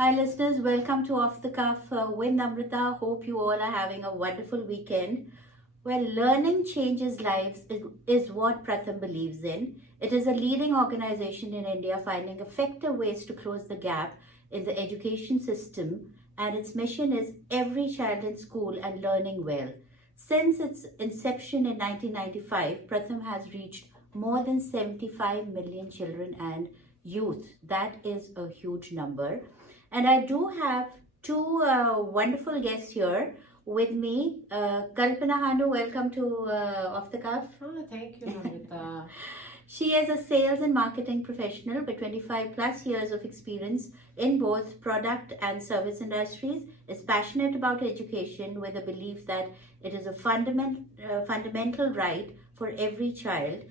Hi, listeners. Welcome to Off the Cuff with Namrita. Hope you all are having a wonderful weekend. Well, learning changes lives is what Pratham believes in. It is a leading organization in India finding effective ways to close the gap in the education system, and its mission is every child in school and learning well. Since its inception in 1995, Pratham has reached more than 75 million children and youth. That is a huge number. And I do have two wonderful guests here with me. Kalpana, Handu, welcome to Off the Cuff. Oh, thank you, Namrita. She is a sales and marketing professional with 25 plus years of experience in both product and service industries, is passionate about education with a belief that it is a fundamental right for every child,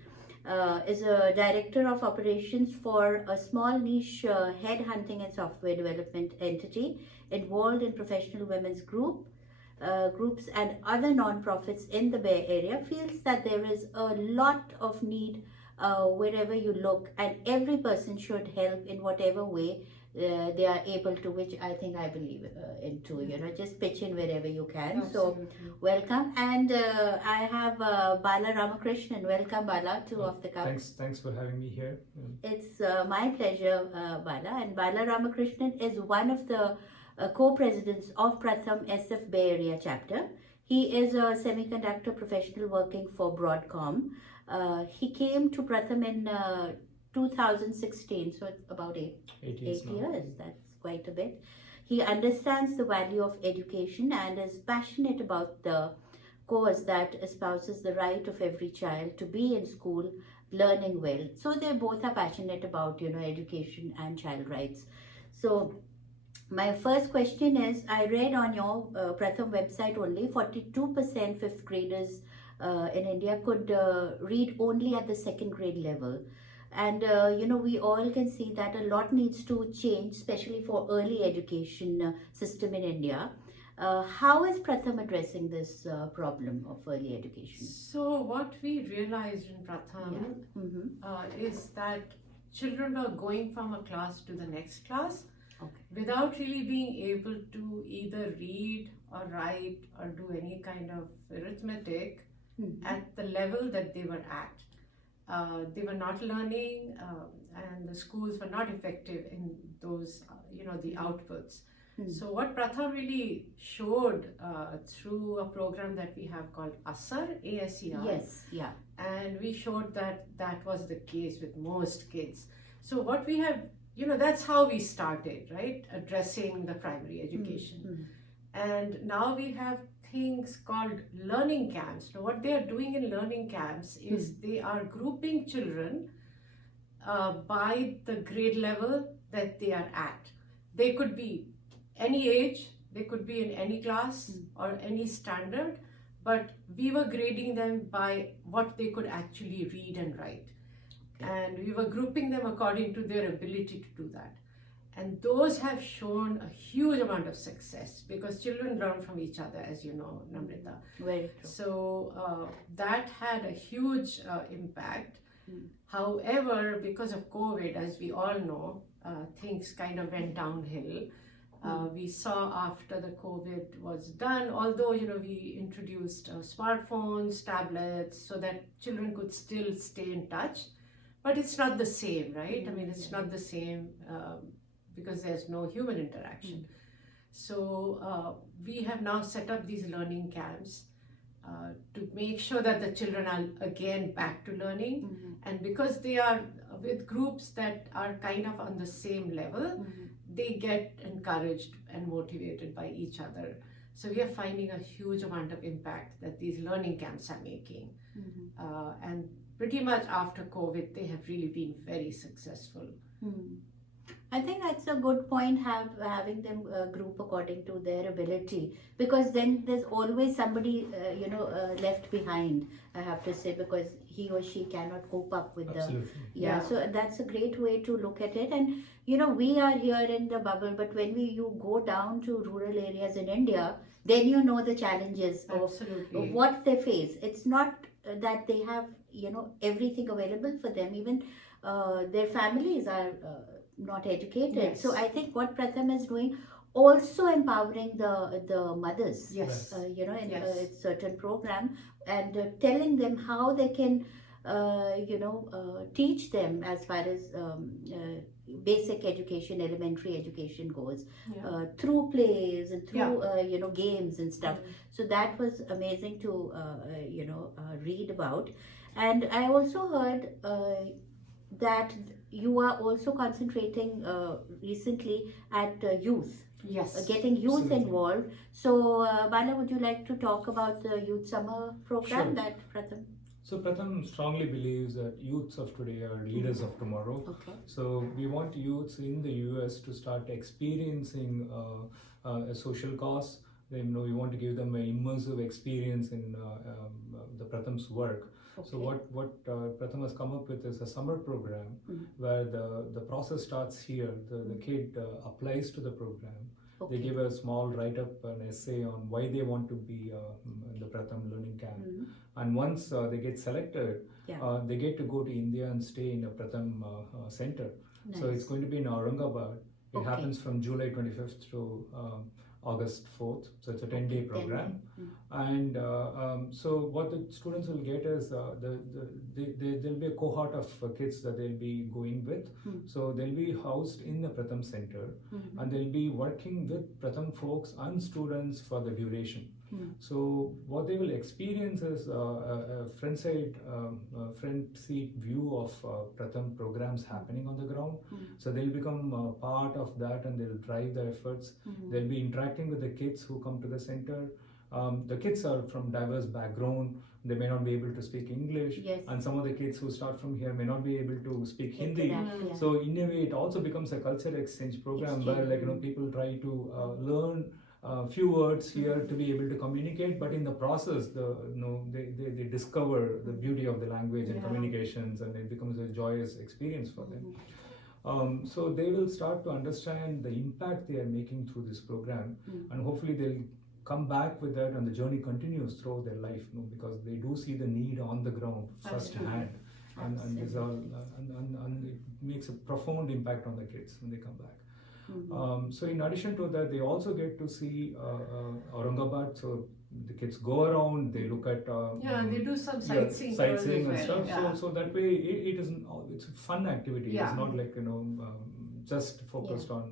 is a director of operations for a small niche headhunting and software development entity involved in professional women's groups and other non-profits in the Bay Area, feels that there is a lot of need wherever you look, and every person should help in whatever way they are able to, which I think I believe into. Just pitch in wherever you can. Absolutely. So welcome. And I have Bala Ramakrishnan. Welcome, Bala, to Off the Cuff. Thanks for having me here. It's my pleasure, Bala. And Bala Ramakrishnan is one of the co-presidents of Pratham SF Bay Area chapter. He is a semiconductor professional working for Broadcom. He came to Pratham in 2016, so it's about eight years. That's quite a bit. He understands the value of education and is passionate about the cause that espouses the right of every child to be in school learning well. So they both are passionate about education and child rights. So my first question is, I read on your Pratham website only 42% fifth graders in India could read only at the second grade level. And we all can see that a lot needs to change, especially for early education system in India. How is Pratham addressing this problem of early education? So what we realized in Pratham is that children were going from a class to the next class without really being able to either read or write or do any kind of arithmetic at the level that they were at. They were not learning and the schools were not effective in those, the outputs. So what Pratham really showed through a program that we have called ASER, ASER. Yes, yeah. And we showed that that was the case with most kids. So what we have, that's how we started, right? Addressing the primary education. And now we have things called learning camps. Now what they are doing in learning camps is they are grouping children by the grade level that they are at. They could be any age, they could be in any class or any standard, but we were grading them by what they could actually read and write. And we were grouping them according to their ability to do that. And those have shown a huge amount of success because children learn from each other, as you know, Namrita. Very true. So that had a huge impact. However, because of COVID, as we all know, things kind of went downhill. We saw after the COVID was done, although, we introduced smartphones, tablets, so that children could still stay in touch. But it's not the same, right? I mean, it's not the same because there's no human interaction. So we have now set up these learning camps to make sure that the children are again back to learning. And because they are with groups that are kind of on the same level, they get encouraged and motivated by each other. So we are finding a huge amount of impact that these learning camps are making. And pretty much after COVID, they have really been very successful. I think that's a good point, having them group according to their ability, because then there's always somebody left behind, I have to say, because he or she cannot cope up with so that's a great way to look at it. And we are here in the bubble, but when you go down to rural areas in India, then you know the challenges of what they face. It's not that they have everything available for them. Even their families are not educated. Yes. So I think what Pratham is doing, also empowering the mothers, Yes. in Yes. a certain program, and telling them how they can, teach them as far as basic education, elementary education goes, Yeah. through plays and through games and stuff. So that was amazing to read about. And I also heard that you are also concentrating recently at youth, Yes. getting youth Absolutely. involved. So, Bala, would you like to talk about the youth summer program Sure. that Pratham? So Pratham strongly believes that youths of today are leaders of tomorrow. Okay. So we want youths in the US to start experiencing a social cause. We want to give them an immersive experience in the Pratham's work. Okay. So what Pratham has come up with is a summer program where the process starts here. The kid applies to the program. Okay. They give a small write-up, an essay on why they want to be in the Pratham learning camp. And once they get selected, Yeah. they get to go to India and stay in a Pratham center. Nice. So it's going to be in Aurangabad. It Okay. happens from July 25th to August 4th. So it's a 10-day program. And so what the students will get is there'll be a cohort of kids that they'll be going with. So they'll be housed in the Pratham center, and they'll be working with Pratham folks and students for the duration. So what they will experience is a front seat view of Pratham programs happening on the ground. So they'll become part of that, and they'll drive the efforts. They'll be interacting with the kids who come to the center. The kids are from diverse background. They may not be able to speak English, Yes. and some of the kids who start from here may not be able to speak Hindi. Exactly, yeah. So in a way, it also becomes a culture exchange program where, people try to learn few words here to be able to communicate, but in the process, they discover the beauty of the language and communications, and it becomes a joyous experience for them. So they will start to understand the impact they are making through this program, and hopefully they'll come back with that, and the journey continues throughout their life, because they do see the need on the ground firsthand, and it makes a profound impact on the kids when they come back. So in addition to that, they also get to see Aurangabad. So the kids go around, they look at they do some sightseeing and as well. stuff. Yeah. So that way it isn't. It's a fun activity. Yeah. It's not like just focused on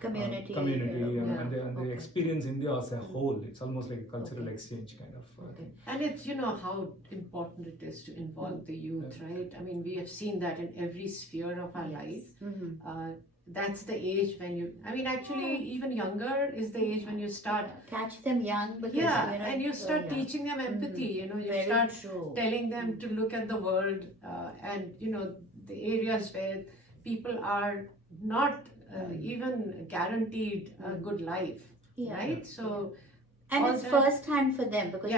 Community. and the experience India as a whole. It's almost like a cultural exchange kind of. And it's how important it is to involve the youth, right? I mean, we have seen that in every sphere of our life. That's the age when actually even younger is the age when you start Catch them young, because and you start teaching them empathy. You Very start true. telling them to look at the world and the areas where people are not even guaranteed a good life, right? So and all it's that- first hand for them, because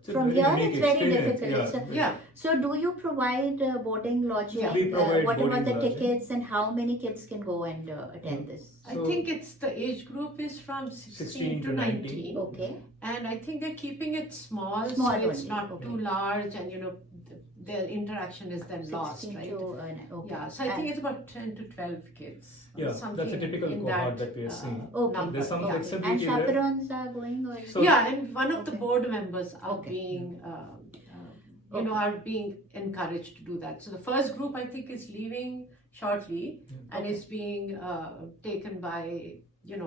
It's a from very here unique it's very experience, difficult. yeah. So do you provide boarding, lodging? Yeah. We provide what about boarding, the lodging. tickets, and how many kids can go and attend this? I So- think it's the age group is from 16 to 19. Okay. And I think they're keeping it small, Small so it's only, not okay. too large, and their interaction is then lost, 16 right? to, okay. Yeah, so I think it's about 10 to 12 kids. Yeah, something that's a typical in cohort that we are seeing. Okay. number. There's some Yeah. And flexibility there. chaperones are going, or So- Yeah, and one of the Okay. board members are Okay. being, Okay. are being encouraged to do that. So the first group, I think, is leaving shortly, and Okay. is being taken by,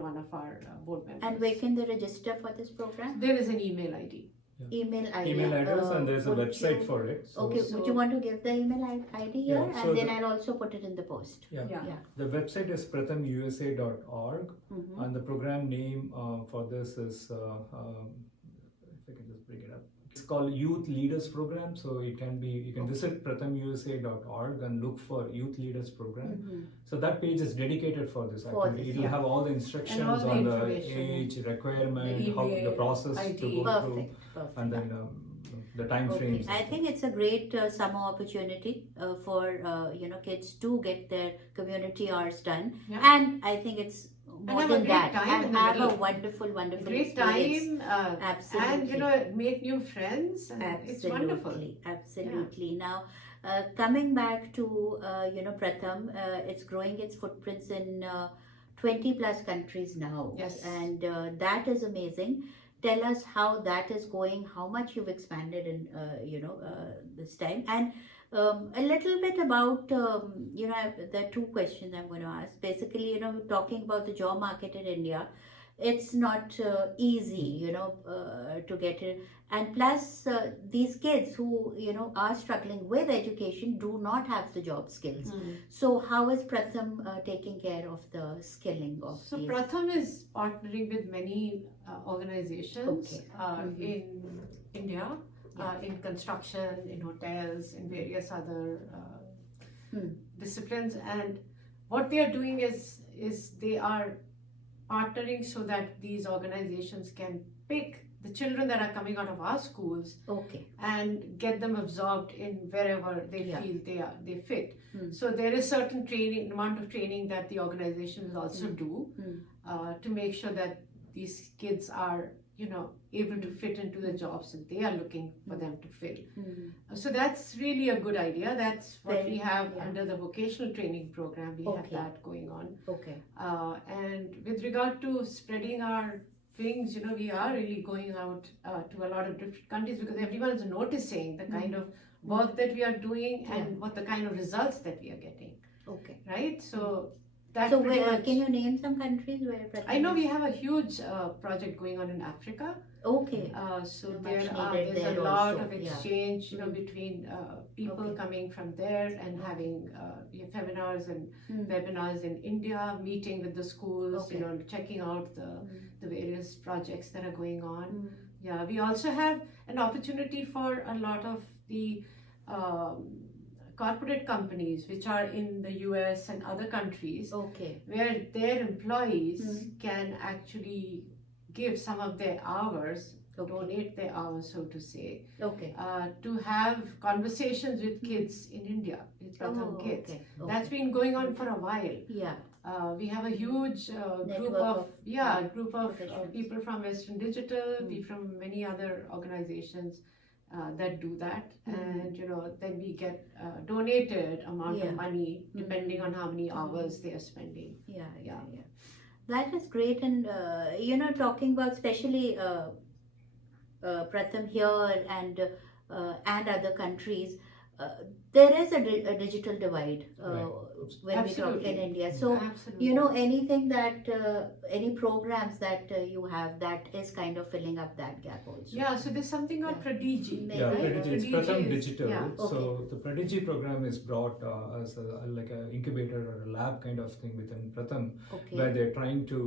one of our board members. and where can they register for this program? There is an email ID. Email ID. Email address, and there's a would website you- for it. So Okay, would you want to give the email ID here, Yeah, so and then the- I'll also put it in the post. Yeah. Yeah. The website is prathamusa.org, and the program name for this is, if I can just bring it up, it's called Youth Leaders Program. So it can be, you can visit prathamusa.org and look for Youth Leaders Program. So that page is dedicated for this For activity. this, It'll yeah. have all the instructions all the on the information, age, requirement, the how the email, process to ID. go through, Perfect. and then the time frames. I think it's a great summer opportunity for kids to get their community hours done, Yeah. and I think it's more have a than great that, time in and the have a middle. wonderful Great experience. time, Absolutely. and make new friends. And it's wonderful. Absolutely. Now, Coming back to Pratham, it's growing its footprints in 20 plus countries now. Yes. And that is amazing. Tell us how that is going, how much you've expanded in this time, and a little bit about the two questions I'm going to ask. Basically, talking about the job market in India, it's not easy, to get it. And plus, these kids who are struggling with education do not have the job skills. So how is Pratham taking care of the skilling of So these? Pratham is partnering with many organizations Okay. in India, in construction, in hotels, in various other disciplines. And what they are doing is they are partnering so that these organizations can pick the children that are coming out of our schools Okay. and get them absorbed in wherever they Yeah. feel they fit. Hmm. So there is certain amount of training that the organization will also do to make sure that these kids are able to fit into the jobs that they are looking for them to fill. So that's really a good idea. That's what we have under the vocational training program. We have that going on. Okay. And with regard to spreading our wings, we are really going out to a lot of different countries because everyone is noticing the kind of work that we are doing and what the kind of results that we are getting. Okay. Right? So that So pretty much, can you name some countries where Pratham I know is? we have a huge project going on in Africa. Okay. So Much there's needed a there lot also, of yeah. exchange, between people Okay. coming from there and having seminars and webinars in India, meeting with the schools, Okay. checking out the various projects that are going on. Yeah, we also have an opportunity for a lot of the corporate companies which are in the US and other countries Okay. where their employees can actually give some of their hours, donate their hours, so to say, Okay. to have conversations with kids in India, with Pratham kids. Okay. That's been going on for a while. Yeah. We have a huge group Network of professionals. people from Western Digital, from many other organizations that do that, and then we get donated amount of money depending on how many hours they are spending. Yeah. That is great, and talking about especially Pratham here and other countries, there is a digital divide when we talk Absolutely. in India. So Absolutely. anything that any programs that you have that is kind of filling up that gap also. Yeah, so there's something called Pradigi. Maybe. Yeah, Right? Prodigy. It's Prodigy Pratham is- Digital. yeah. So the Prodigy program is brought as like an incubator or a lab kind of thing within Pratham, Okay. where they're trying to.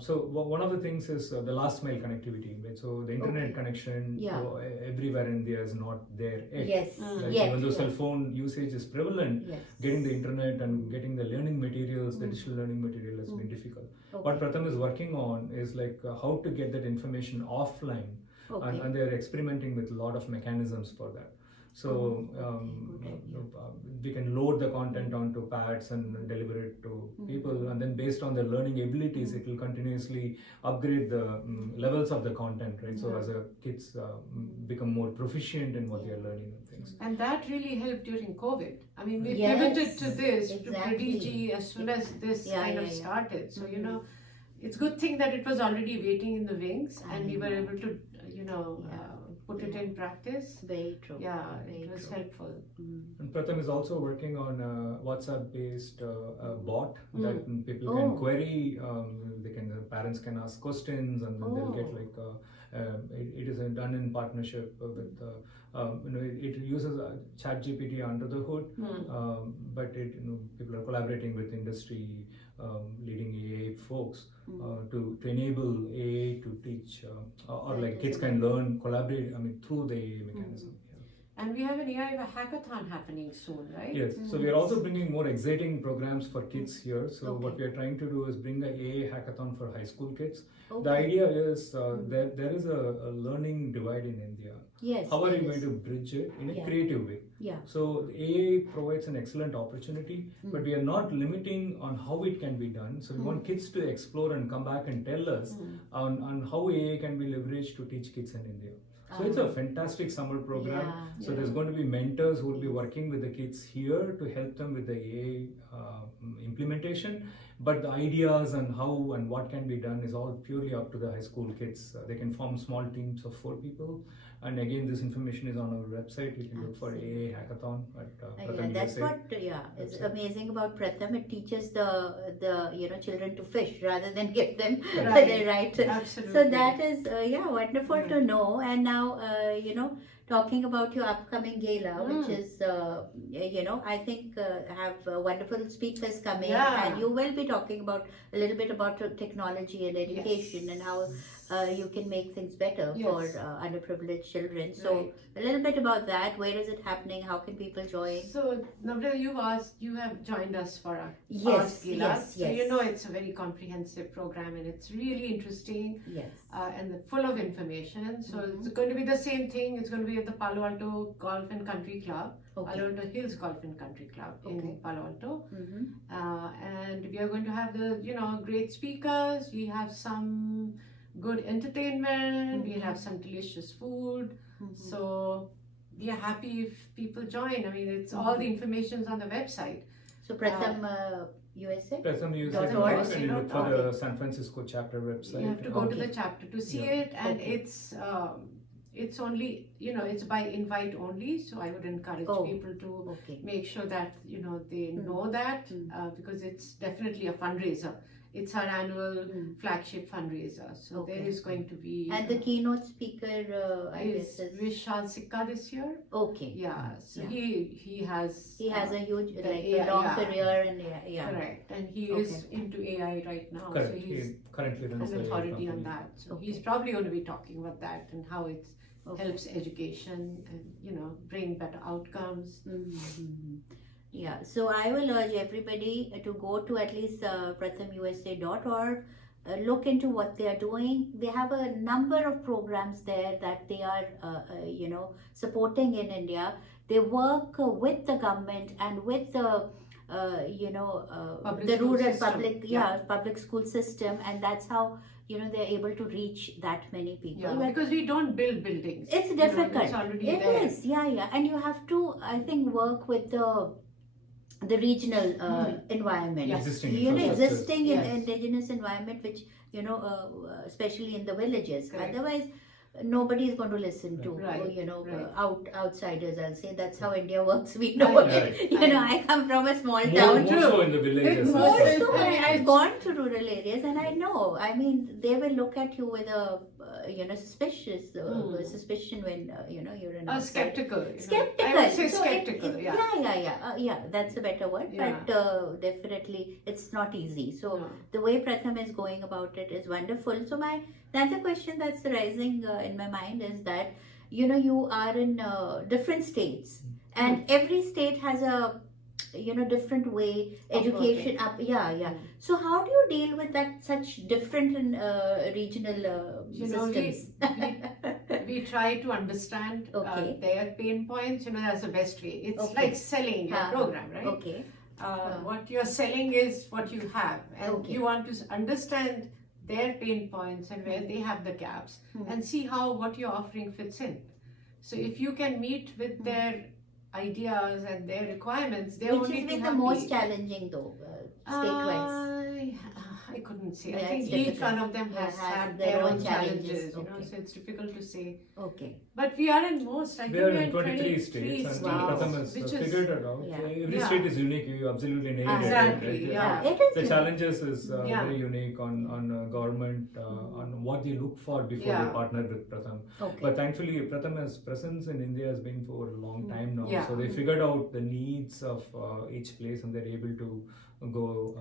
So one of the things is the last mile connectivity. Right? So the internet Okay. connection Yeah. everywhere in India is not there yet. Yes. Like Yes. even though Yes. cell phone usage is prevalent, Yes. getting the internet and getting the learning materials, the digital learning material has been difficult. What Pratham is working on is like how to get that information offline, Okay. and they're experimenting with a lot of mechanisms for that. So good idea. we can load the content onto pads and deliver it to people, and then based on their learning abilities, it will continuously upgrade the levels of the content, right? So as kids become more proficient in what they are learning and things. And that really helped during COVID. I mean, we Yes, pivoted to this, to exactly. Pradigi as soon as this Yeah, kind yeah, of yeah. started. So, it's a good thing that it was already waiting in the wings and we were able to, put it in practice. Very true. Yeah, Very it was true. helpful. And Pratham is also working on a WhatsApp-based bot that people Oh. can query. Parents can ask questions, and then they'll get Oh. like. It is done in partnership with. It uses ChatGPT under the hood, but people are collaborating with industry leading AA folks to enable AA to teach, or That like is kids can learn, collaborate. Through the AA mechanism. And we have an AI hackathon happening soon, right? Yes, so we are also bringing more exciting programs for kids here. So Okay. what we are trying to do is bring a AA hackathon for high school kids. Okay. The idea is there is a learning divide in India. Yes. How are there you going is. to bridge it in a Yeah. creative way? Yeah. So AA provides an excellent opportunity, but we are not limiting on how it can be done. So we want kids to explore and come back and tell us on how AA can be leveraged to teach kids in India. So it's a fantastic summer program. Yeah, So there's going to be mentors who will be working with the kids here to help them with the AI implementation. But the ideas and how and what can be done is all purely up to the high school kids. They can form small teams of 4 people. And again, this information is on our website. You can look for AA Hackathon at Pratham that's USA. what is amazing about Pratham. It teaches the children to fish rather than give them the right. Absolutely. So that is wonderful to know. And now talking about your upcoming gala, which is I think have wonderful speakers coming, and you will be talking about a little bit about technology and education and how you can make things better for underprivileged children. So a little bit about that. Where is it happening? How can people join? So Namrita, you have joined us for our Yes, gala. yes, So yes. it's a very comprehensive program and it's really interesting Yes. and full of information. So it's going to be the same thing. It's going to be at the Palo Alto Golf and Country Club, Palo Alto Hills Golf and Country Club in Palo Alto. And we are going to have the great speakers. We have some good entertainment. We have some delicious food. So we are happy if people join. I mean, it's all the information's on the website. So Pratham USA. Pratham USA. .org. And you look for the San Francisco chapter website. You have to go to the chapter to see it, and it's only it's by invite only. So I would encourage people to make sure that they know that because it's definitely a fundraiser. It's our annual flagship fundraiser. So there is going to be and the keynote speaker is Vishal Sikka this year. Yeah, so he has a huge AI, long career and correct, and he is into AI right now. Correct. So he's currently runs an the authority AI on company. that. So he's probably going to be talking about that and how it helps education and bring better outcomes. Yeah, so I will urge everybody to go to at least prathamusa.org, look into what they are doing. They have a number of programs there that they are, supporting in India. They work with the government and with the, the rural public school system, and that's how they're able to reach that many people. Yeah, because we don't build buildings. It's difficult. It's already It there. is, and you have to, I think, work with the regional environment, Existing existing Yes. indigenous environment, which especially in the villages. Correct. Otherwise, nobody is going to listen to outsiders. I'll say that's how India works. We know it. I come from a small town. More so in the villages. More as so, well. I've gone to rural areas and I know. I mean, they will look at you with a suspicion when you're an outsider. Skeptical. Skeptical. I would say So skeptical. yeah. That's a better word. Yeah. But definitely, it's not easy. So the way Pratham is going about it is wonderful. So another question that's rising in my mind is that you are in different states, and every state has a different way education up. So how do you deal with that such different regional systems? We try to understand their pain points. That's the best way. It's like selling your program, right? What you're selling is what you have, and you want to understand their pain points and where they have the gaps, and see how what you're offering fits in. So if you can meet with their ideas and their requirements, they're Which only has too been the happy. most challenging though, state-wise? I couldn't say. Yeah, I think it's each difficult. one of them has had their own challenges. So it's difficult to say. But we are in most. I We think are we are in 23 states, and Pratham has figured it out. Every state is unique. You absolutely nailed Exactly. it. Yeah. It is The unique. challenges is very unique on government, on what they look for before they partner with Pratham. But thankfully, Pratham's presence in India has been for a long time now. So they figured out the needs of each place, and they're able to go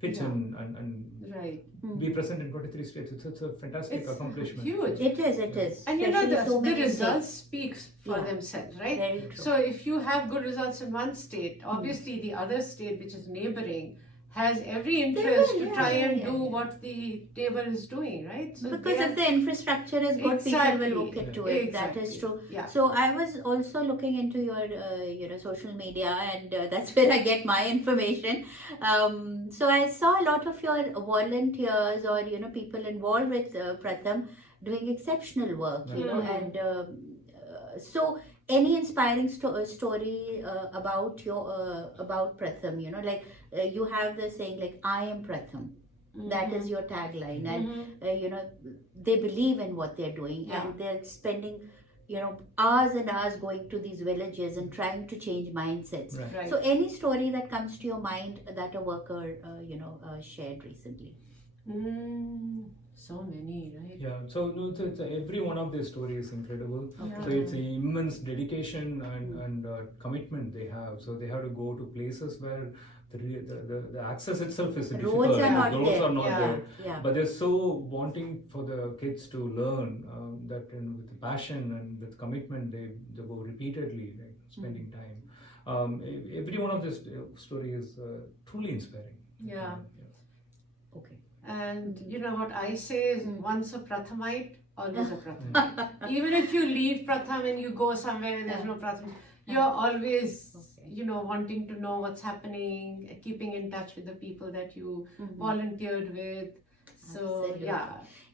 pitch in and be present in 23 states. It's a fantastic accomplishment. Huge. It is. And Especially so the many results states. speaks for themselves, right? Very true. So if you have good results in one state, obviously the other state, which is neighboring, has every interest to try and do what the neighbor is doing, right? So because if the infrastructure is good, people will look into it. That is true. Yeah. So I was also looking into your social media, and that's where I get my information. So I saw a lot of your volunteers or people involved with Pratham doing exceptional work, you know. Mm. And so any inspiring story about your about Pratham, you know, like you have the saying like, I am Pratham. That is your tagline, and you know, they believe in what they're doing, Yeah. and they're spending, you know, hours and hours going to these villages and trying to change mindsets. Right. Right. So any story that comes to your mind that a worker you know shared recently? So many, right? Yeah, so no, it's every one of their stories is incredible. Okay. So it's an immense dedication and commitment they have. So they have to go to places where the access itself is difficult. Roads are not Roads there. are not Yeah. there. Yeah. But they're so wanting for the kids to learn that with passion and with commitment, they go repeatedly, like, spending time. Every one of this story is truly inspiring. Yeah. Okay. And you know what I say is, once a Prathamite, always a Prathamite. Even if you leave Pratham and you go somewhere and there's no Pratham, you're always, you know, wanting to know what's happening, keeping in touch with the people that you volunteered with. So Absolutely.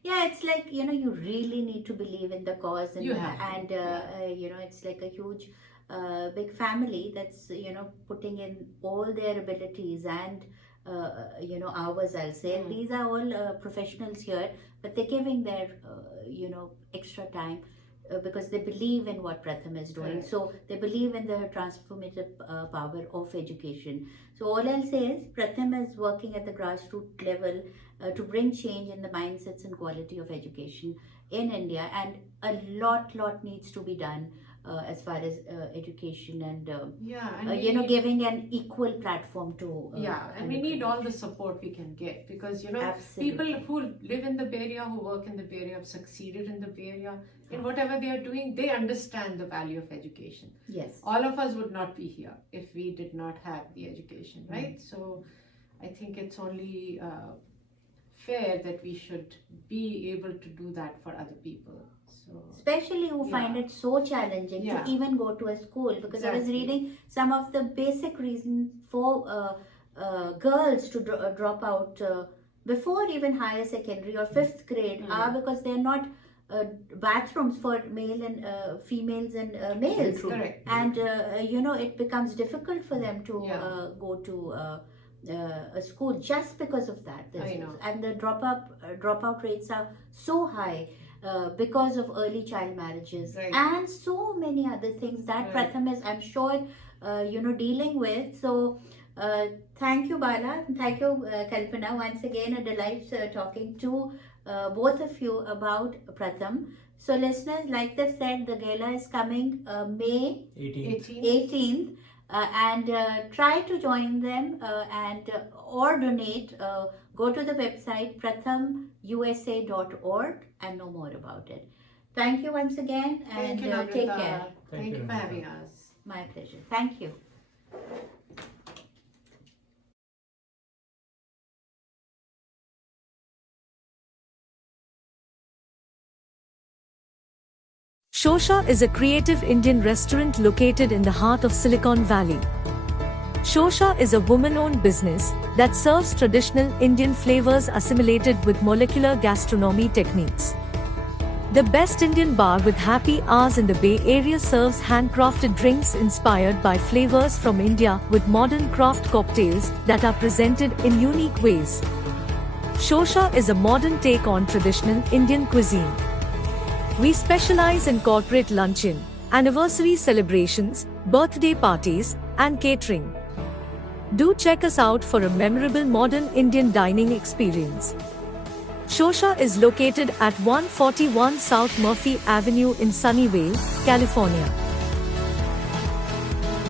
yeah, It's like, you know, you really need to believe in the cause, and You have to, and you know, it's like a huge big family that's, you know, putting in all their abilities and you know, hours, I'll say. These are all professionals here, but they're giving their you know, extra time because they believe in what Pratham is doing. Correct. So they believe in the transformative power of education. So all I'll say is, Pratham is working at the grassroots level to bring change in the mindsets and quality of education in India, and a lot needs to be done as far as education and and you know, we- giving an equal platform to and we need all the support we can get, because you know, Absolutely. people who live in the Bay Area, who work in the Bay Area, have succeeded in the Bay Area in whatever they are doing. They understand the value of education. Yes. All of us would not be here if we did not have the education, right? So I think it's only fair that we should be able to do that for other people. So Especially who find Yeah. it so challenging Yeah. to even go to a school, because I was Exactly. reading some of the basic reasons for girls to drop out before even higher secondary or 5th grade are because they're not bathrooms for male and females and males, True. correct. and you know, it becomes difficult for them to Yeah. go to a school just because of that. I know. And the dropout rates are so high because of early child marriages, Right. and so many other things that Right. Pratham is, I'm sure, you know, dealing with. So thank you, Bala, and thank you, Kalpana. Once again, a delight talking to both of you about Pratham. So listeners, like they've said, the gala is coming May 18th. 18th, and try to join them and or donate. Go to the website prathamusa.org and know more about it. Thank you once again, and Thank you, Namrita. take care. Thank Thank you, you for Namrita. having us. My pleasure. Thank you. Shosha is a creative Indian restaurant located in the heart of Silicon Valley. Shosha is a woman-owned business that serves traditional Indian flavors assimilated with molecular gastronomy techniques. The best Indian bar with happy hours in the Bay Area serves handcrafted drinks inspired by flavors from India with modern craft cocktails that are presented in unique ways. Shosha is a modern take on traditional Indian cuisine. We specialize in corporate luncheon, anniversary celebrations, birthday parties, and catering. Do check us out for a memorable modern Indian dining experience. Shosha is located at 141 South Murphy Avenue in Sunnyvale, California.